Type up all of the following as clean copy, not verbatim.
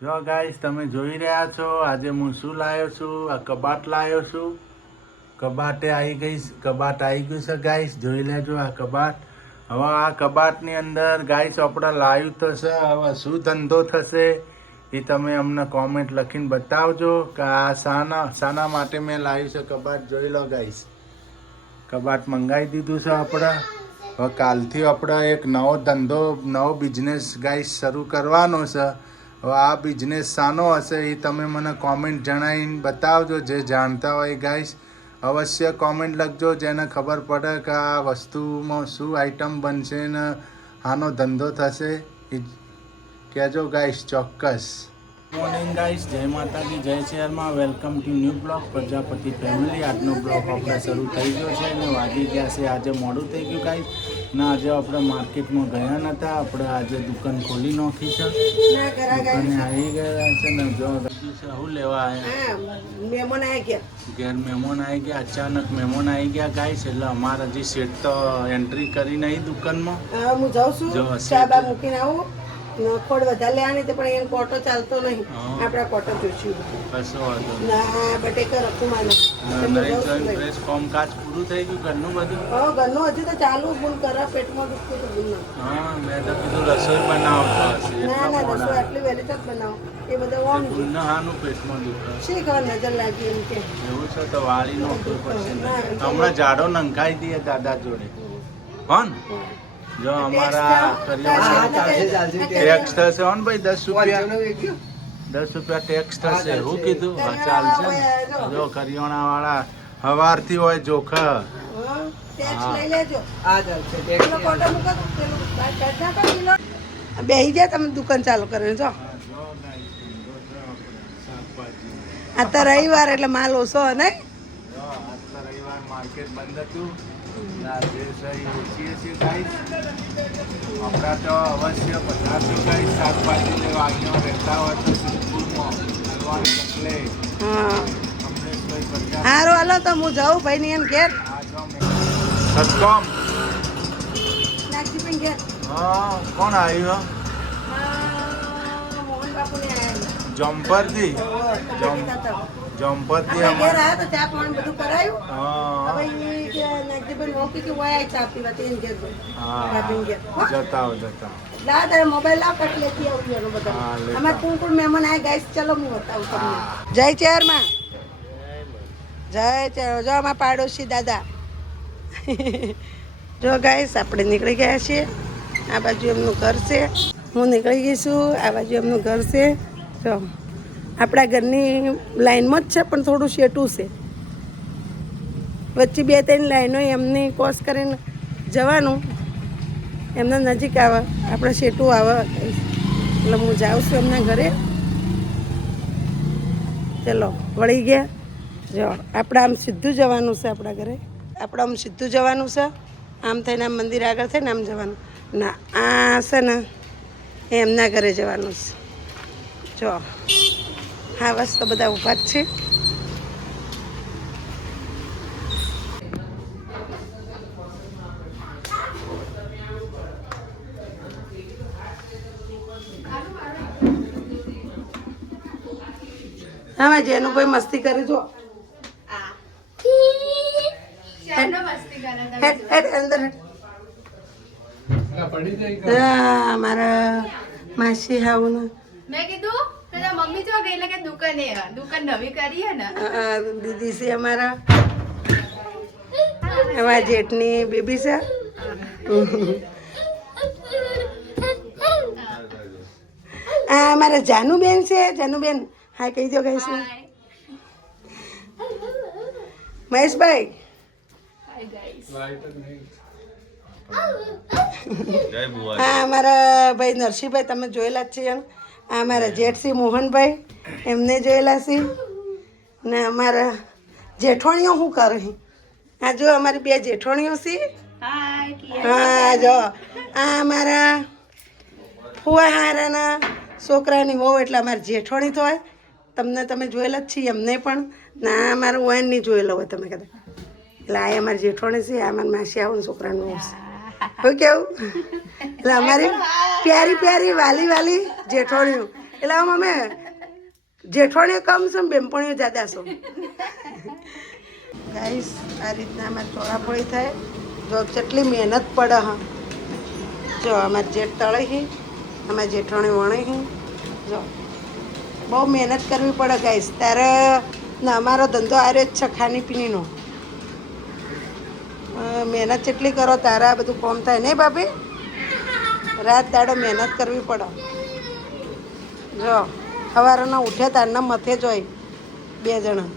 જો ગાઈસ તમે જોઈ રહ્યા છો આજે હું શું લાવ્યો છું આ કબાટ લાવ્યો છું કબાટ આવી ગયું છે ગાઈસ જોઈ લેજો આ કબાટ હવે આ કબાટની અંદર ગાઈસ આપણે લાવ્યું થશે હવે શું ધંધો થશે એ તમે અમને કોમેન્ટ લખીને બતાવજો કે આ શાના માટે મેં લાવ્યું છે કબાટ જોઈ લો ગાઈસ કબાટ મંગાવી દીધું છે આપણે હવે કાલથી આપણે એક નવો બિઝનેસ ગાઈસ શરૂ કરવાનો છે હવે આ બિઝનેસ શાનો હશે એ તમે મને કોમેન્ટ જણાવીને બતાવજો જે જાણતા હોય ગાઈસ અવશ્ય કોમેન્ટ લખજો જેને ખબર પડે કે આ વસ્તુમાં શું આઈટમ બનશે ને આનો ધંધો થશે એ કહેજો ગાઈસ ચોક્કસ મોર્નિંગ ગાઈસ જય માતાજી જય શહેરમાં welcome to new blog Prajapati family આજનો બ્લોગ આપણે શરૂ થઈ ગયો છે અને વાગી ગયા છે આજે મોડું થઈ ગયું ગાઈસ ના આજે આપણે માર્કેટમાં ગયા નહોતા આપણે આજે દુકાન ખોલી નાખી છે દુકાને આવી ગયા છે ને જો શું લેવા આવ્યા મહેમાન આવી ગયા ઘેર મહેમાન આવી ગયા અચાનક મહેમાન આવી ગયા ગાઈસ એટલે અમારે હજી સેટ તો એન્ટ્રી કરી નહીં દુકાનમાં હું જાઉં છું ચા બા મૂકીને આવું ખોડ વધારે લેવાની તો પણ એને કોટો ચાલતો નહીં આપણા કોટો જોઈશું કશો વાંધો ના બટેકા રખું માને કામકાજ પૂરું થઈ ગયું ઘરનું બધું ઘરનું હજી તો ચાલુ ભૂલ કરે પેટમાં દુખતું તો ભૂલ હા મેં તો કીધું રસોઈ બનાવતો હશે ના રસોઈ આટલી વહેલી તક બનાવો એ બધા ઓમ હાનું પેટમાં દુખે શી ખબર નજર લાગી એમ કે એવું છે તો વાળી નોખવું પડશે હમણાં જાડો નંખાઈ દઈએ દાદા જોડે કોણ જો અમારા ટેક્સ થશે હો ને ભાઈ 10 રૂપિયા ટેક્સ થશે હું કીધું હા ચાલશે જો કરિયાણા વાળા હવારથી હોય જોખા બેહી જાય તમે દુકાન ચાલુ કરીને જો આ તો રવિવાર એટલે માલ ઓછો ને રવિવાર માર્કેટ બંધ હતું આપણા તો અવશ્ય પધારજો ગાઈસ શાકભાજી લેવા અહીંયા રહેતા હોય તો સિદ્ધપુરમાં હલવાની ચકલેટ હારું હાલો તો હું જાઉં ભાઈ ની એમ ઘેર સત્કોમ નાગજીભાઈ ઘેર હા કોણ આવ્યું મોહન બાપુ ને જમ્પરથી જમ્પરથી ઘેર આવ્યા તો ચા પાણી બધું કરાયું હા હવે નાગજીભાઈ મોકી કે વયા ચા પીવા તે ઘેર ભાભીને ઘેર જતા લા તારે મોબાઈલ લાવ કટ લેતી આવું એનો બધા અમારે કુંકુળ મહેમાન આ ગાઈસ ચલો હું બતાવું તમને જય ચેરમાં જય ચેર જો અમારા પાડોશી દાદા જો ગાઈસ આપણે નીકળી ગયા છીએ આ બાજુ એમનું ઘર છે હું નીકળી ગઈ છું આ બાજુ એમનું ઘર છે જો આપણા ઘરની લાઈનમાં જ છે પણ થોડું શેટું છે વચ્ચે 2-3 લાઈનો એમની ક્રોસ કરીને જવાનું એમના નજીક આવે આપણે શેટું આવે એટલે હું જાઉં છું એમના ઘરે ચલો વળી ગયા જો આપણે આમ સીધું જવાનું છે આપણા ઘરે આપણે આમ સીધું જવાનું છે આમ થઈને આમ મંદિર આગળ થઈને આમ જવાનું ના આ છે ને એ એમના ઘરે જવાનું છે જો હા બસ તો બધા ઊભા જ છે હા જેનું ભાઈ મસ્તી કરે જો અંદર મારા માસી હાવું મેં કીધું પેલા મમ્મી જો ગઈ એટલે કે દુકાન નવી કરી હે ને દીદી છે અમારા જેઠની બેબી છે આ અમારા જાનુબેન છે જાનુબેન હા કહી દો કઈ છે મહેશભાઈ હા અમારા ભાઈ નરસિંહભાઈ તમે જોયેલા જ છે આ અમારા જેઠસી મોહનભાઈ એમને જોયેલા છે ને અમારા જેઠોણીઓ શું કરે આ જો અમારી 2 જેઠોણીઓ છે હા જો આ અમારા ફુવા હારાના છોકરાની વહુ એટલે અમારી જેઠોણી તો હોય તમને તમે જોયેલા જ છીએ એમને પણ ના અમારું વાઈન નહીં જોયેલો હોય તમે કદાચ એટલે આ અમારી જેઠોણી છે આ અમારી માસી આવું છોકરાનું વહુ છે હવે કેવું એટલે અમારી પ્યારી વાલી જેઠોણીઓ એટલે આમ અમે જેઠવાણીઓ કમ છો ને બેનપણીઓ જ્યાદા છો ગાઈસ આ રીતના અમારે ચોળાફળી થાય જો કેટલી મહેનત પડે હા જો અમારે જેઠ તળે હી અમારે જેઠવાણી વણે હી જો બહુ મહેનત કરવી પડે ગાઈસ ત્યારે ને અમારો ધંધો આવ્યો જ છે ખાણીપીણીનો મહેનત જેટલી કરો તારે આ બધું કોમ થાય નહીં ભાભી રાત દાડો મહેનત કરવી પડે જો સવારના ઉઠે તારના મથે જ હોય 2 જણા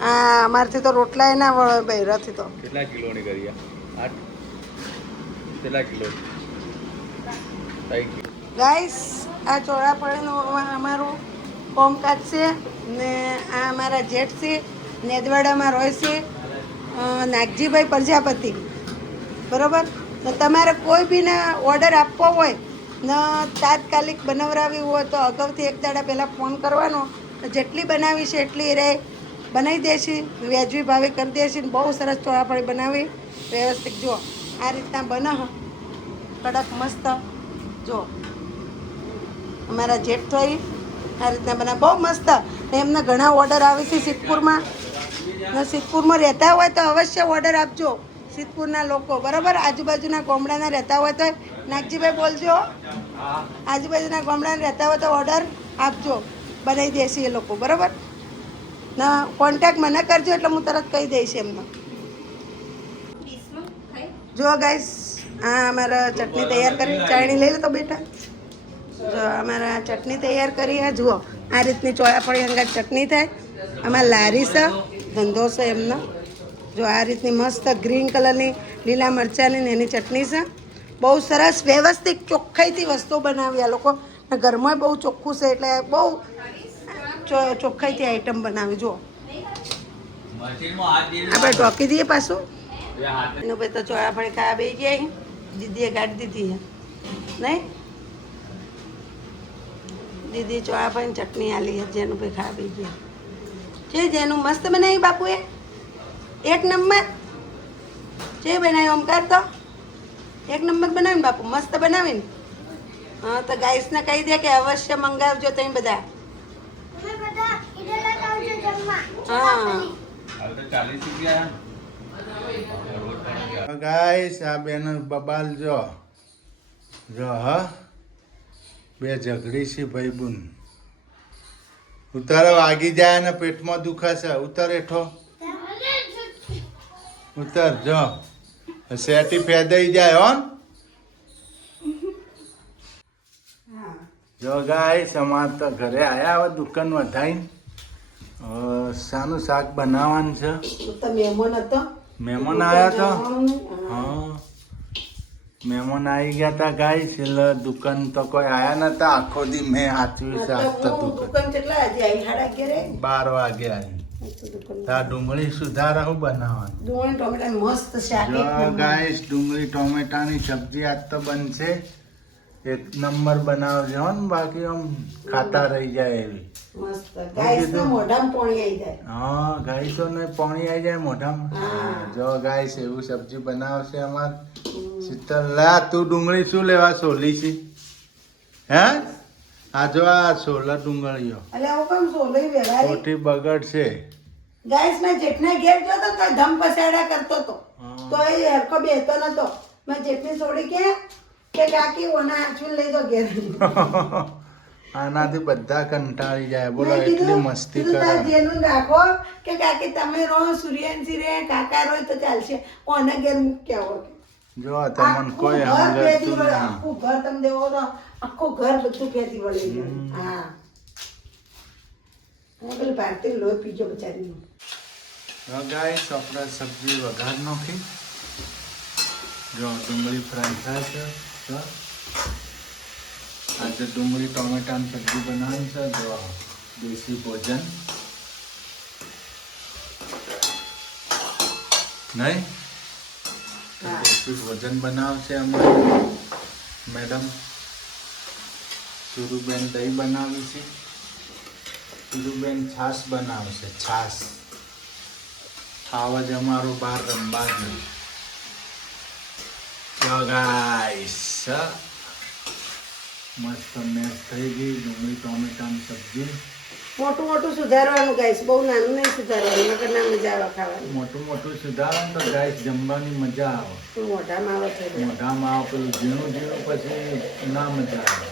હા અમારથી તો રોટલા ના વળે બૈરાથી તો કેટલા કિલોની કરી 8 કેટલા કિલો ગાઈસ આ ચોળાફળીનું અમારું કોમકાજ છે ને આ અમારા જેઠ છે નેદવાડામાં રહે છે નાગજીભાઈ પ્રજાપતિ બરાબર ને તમારે કોઈ બીને ઓર્ડર આપવો હોય ને તાત્કાલિક બનાવરાવી હોય તો અગાઉથી 1 દાડા પહેલાં ફોન કરવાનો જેટલી બનાવી છે એટલી રે બનાવી દેશી વ્યાજબી ભાવે કરી દેશી બહુ સરસ ચોળાફળી બનાવી વ્યવસ્થિત જો આ રીતના બને કડક મસ્ત જો અમારા જેઠ થઈ આ રીતના બનાવે બહુ મસ્ત એમને ઘણા ઓર્ડર આવે છે સિદ્ધપુરમાં ને સિદ્ધપુરમાં રહેતા હોય તો અવશ્ય ઓર્ડર આપજો સિદ્ધપુરના લોકો બરાબર આજુબાજુના ગામડાના રહેતા હોય તો નાગજીભાઈ બોલજો આજુબાજુના ગામડાના રહેતા હોય તો ઓર્ડર આપજો બનાવી દેશે એ લોકો બરાબર ના કોન્ટેક્ટ મને કરજો એટલે હું તરત કહી દઈશ એમને જો ગાઈસ આ અમારા ચટણી તૈયાર કરી ચાયણી લઈ લે તો બેટા જો અમારા ચટણી તૈયાર કરી આ જુઓ આ રીતની ચોળાફળી અંગા ચટણી થાય આમાં લારી છે ધંધો છે એમનો જો આ રીતની મસ્ત ગ્રીન કલરની લીલા મરચાંની ને એની ચટણી છે બહુ સરસ વ્યવસ્થિત ચોખ્ખાઈથી વસ્તુ બનાવી આ લોકો ઘરમાં બહુ ચોખ્ખું છે એટલે બહુ ચોખ્ખાઈથી આઈટમ બનાવી જુઓ આપણે ઢોકી દઈએ પાછું એનું ભાઈ તો ચોળાફળી ખાવા બે ગયા દીદીએ કાઢી દીધી નહીં દીદી ચોળાફળીની ચટણી આલી જેનું ભાઈ ખાવા બે ગયા છે જેનું મસ્ત બનાવી બાપુએ 1 નંબર જે બનાવ્યું ઓમકાર તો 1 નંબર બનાવીને બાપુ મસ્ત બનાવીને હા તો ગાઈસને કહી દે કે અવશ્ય મંગાવજો તમે બધા હા ગાઈસ આ બેન બબાલ જો હા 2 ઝઘડી છે ભાઈબુન ઉતારો વાગી જાય ને પેટમાં દુખાશે ઉતર હેઠો ઉતર જો સેટી ફેદાઈ જાય હોન જો ગાઈસ અમાર તો ઘરે આયા હવે દુકાન વધાઈને શાનું શાક બનાવવાનું છે મહેમાન હતો મહેમાન આવ્યા તો હા મહેમાન આવી ગયા હતા ગાઈસ એટલે દુકાન તો કોઈ આયા નતા આખો દી મેં હાચવી છે આજ તો દુકાન કેટલા હજી આવી 11:30 12 વાગે આવી તા ડુંગળી સુધારા હું બનાવવાનું ડુંગળી ટોમેટા મસ્ત શાક જો ગાઈસ ડુંગળી ટોમેટાની સબ્જી આજ તો બનશે 1 નંબર બનાવજો હો ને બાકી આમ ખાતા રહી જાય એવી મસ્ત ગાઈસ ને મોઢામાં પાણી આવી જાય હા ગાઈસો ને પાણી આવી જાય મોઢામાં જો ગાઈસ એવું સબ્જી બનાવશે અમાર શીતલ લા તું ડુંગળી શું લેવા સોલી છે હે આ જો આ સોલા ડુંગળીઓ અલે આવું કેમ સોલઈ વેરાઈ ખોટી બગડ છે ગાઈસ મેં જેઠને ઘેર જોતો તો ધમ પસાડા કરતો તો તો એ હરકો બેતો નતો મેં જેઠની છોડી કે કાકી ઓના હાચું લઈ દો ઘેર આનાથી બધા કંટાળી જાય બોલો એટલી મસ્તી કરે જેનું રાખો કે કાકી તમે રહો સૂર્યાંશી રે કાકા રહો તો ચાલશે ઓના ઘેર મૂક્યા હો જો તમને કોઈ સમજતું નહીં આખું ઘર તમે દેવો તો આખું ઘર બધું ફેંથી વળી ગયું હા હું પેલું ભારતી લોહી પીજો બચારીનું ગાઈસ આપણે સબ્જી વઘાર નાખી જો ડુંગળી ફ્રાય થાય છે જો આજે ડુંગળી ટોમેટાની સબ્જી બનાવવાની છે જો દેશી ભોજન નહીં દેશી ભોજન બનાવશે અમારે મેડમ સુરુબેન દહીં બનાવી છે સુરુબેન છાશ બનાવશે છાશ ખાવા જ અમારો બહાર રમવા જ ગાઈસ મસ્ત મેશ થઈ ગઈ ડુંગળી ટોમેટાની સબ્જી. મોટું મોટું સુધારવાનું ગાઈસ, બહુ નાનું નહીં સુધારવાનું, નકર ના મજા આવે ખાવાની. મોટું મોટું સુધારો ને તો ગાઈસ જમવાની મજા આવે. તું મોઢામાં આવે છે મોઢામાં આવે પેલું ઝીણું ઝીણું પછી ના મજા આવે.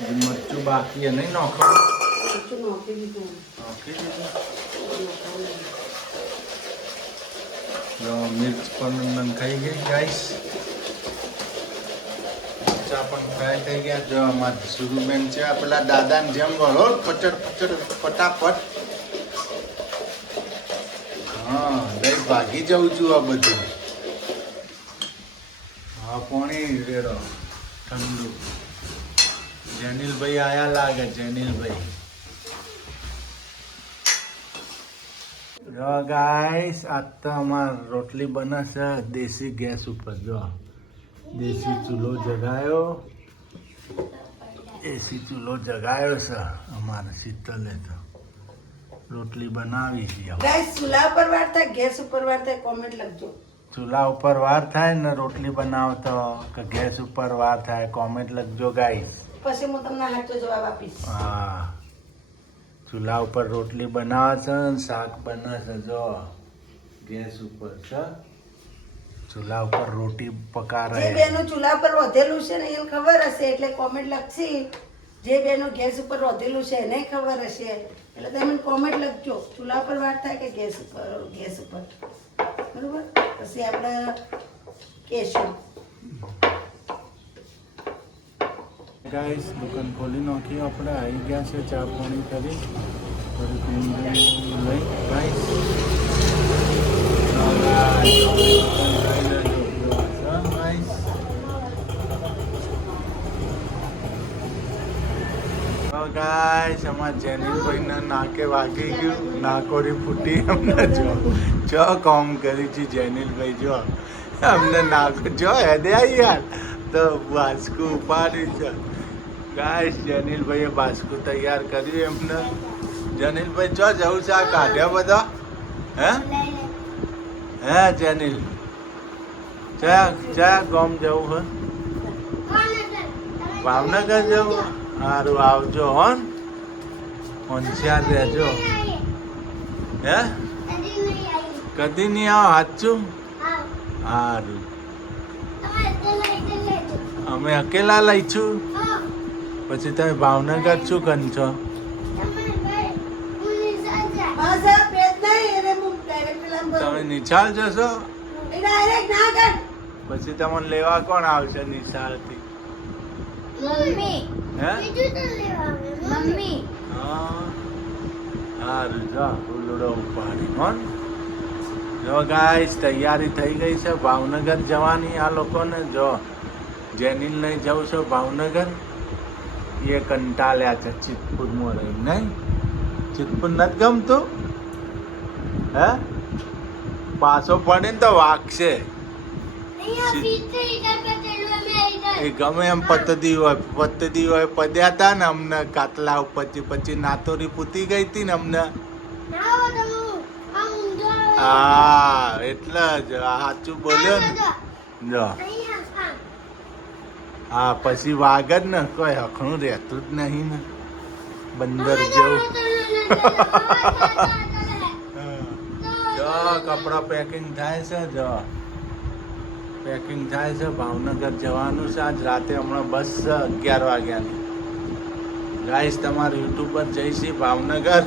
જે મરચું બાકી એ નહીં નાખો. મરચું નાખી દીધું. નાખી દીધું. જો મિર્ચ પણ નંખાઈ ગઈ ગાઈસ. મરચા પણ ફ્રાય થઈ ગયા. જો અમારે સુરુબેન છે પેલા દાદાને જેમ વળો પચડ પચડ ફટાફટ. હા દહીં ભાગી જાઉં છું આ બધું. હા પાણી રેડો ઠંડુ. જેનિલભાઈ આયા લાગે. જેનિલભાઈ જો ગાઈસ આજ તો અમાર રોટલી બને છે દેશી ગેસ ઉપર. જો દેશી ચૂલો જગાયો. દેશી ચૂલો જગાયો છે અમારે શીતલે તો રોટલી બનાવી છે. ગાઈસ ચૂલા ઉપર વાર થાય ગેસ ઉપર વાર થાય કોમેન્ટ લખજો. ચૂલા ઉપર વાર થાય ને રોટલી બનાવતો કે ગેસ ઉપર વાર થાય કોમેન્ટ લખજો ગાઈસ. પછી હું તમને સાચો જવાબ આપીશ. હા ચૂલા ઉપર રોટલી બનાવે છે ને શાક બને છે. જો ગેસ ઉપર છે ચૂલા ઉપર રોટી પકારે. જે બેનું ચૂલા પર વધેલું છે ને એને ખબર હશે એટલે કોમેન્ટ લખશી. જે બેનું ગેસ ઉપર વધેલું છે એને ખબર હશે એટલે તમે કોમેન્ટ લખજો ચૂલા પર વાત થાય કે ગેસ ઉપર. બરોબર પછી આપણે કહેશું. ગાઈસ દુકાન ખોલી નાખી આપણે. આવી ગયા છે ચા પાણી કરી થોડી લઈ ગાઈસ. ગાઈસ અમાર જેનિલભાઈને નાકે વાગી ગયું. નાકોરી ફૂટી અમને. જો કામ કરી છે જેનિલભાઈ. જો અમને નાકો જો હેદે આવી યાર તો બાસ્કુ ઉપાડ્યું છે ગાઈસ. જેનિલભાઈએ બાસ્કુ તૈયાર કર્યું એમને. જેનિલભાઈ ચો જવું છે આ કાઢ્યા બધા હે જેનિલ ચા ગામ જવું છે ભાવનગર જવું. સારું આવજો હોન હોશિયાર રહેજો. હે કદી નહીં આવો સાચું. સારું અમે અકેલા લઈશું. પછી તમે ભાવનગર શું કરી છો? તમે નિશાળ જશો પછી તમને લેવા કોણ આવશે નિશાળથી? હે હા સારું જો ઉલડો ઉપાડી હોન. જો ગાઈસ તૈયારી થઈ ગઈ છે ભાવનગર જવાની આ લોકોને. જો જેનિલ નહીં જવું છો ભાવનગર. એ કંટાળ્યા છે ચિતપુરમાં રહી. નહીં ચિતપુર નથી ગમતું? હે પાછો પડે ને તો વાગશે. એ ગમે એમ પતદી હોય પદ્યા હતા ને અમને કાતલા ઉપરથી. પછી નાતોરી પૂતી ગઈ હતી ને અમને. હા એટલે જ સાચું બોલ્યો ને. જો હા પછી વાગ જ ને કોઈ હખણું રહેતું જ નહીં ને બંદર જેવું. જો કપડા પેકિંગ થાય છે. જો પેકિંગ થાય છે. ભાવનગર જવાનું છે આજ રાતે. હમણાં બસ છે 11 વાગ્યાની. ગાઈસ તમારું યુટ્યુબ પર જઈશી ભાવનગર.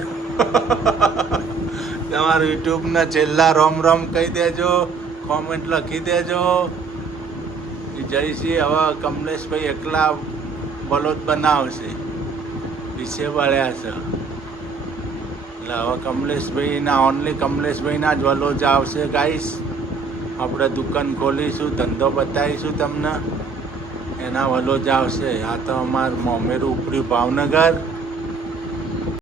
તમારું યુટ્યુબના છેલ્લા રોમ રોમ કહી દેજો. કોમેન્ટ લખી દેજો. જઈશી હવે કમલેશભાઈ એકલા બલોદ બનાવશે. પીછે વળ્યા છે એટલે હવે કમલેશભાઈના ઓનલી કમલેશભાઈના જ વલોજ આવશે ગાઈસ. આપણે દુકાન ખોલીશું ધંધો બતાવીશું તમને. એના વલોજ આવશે. આ તો અમારું મોમેરું ઉપર્યું ભાવનગર.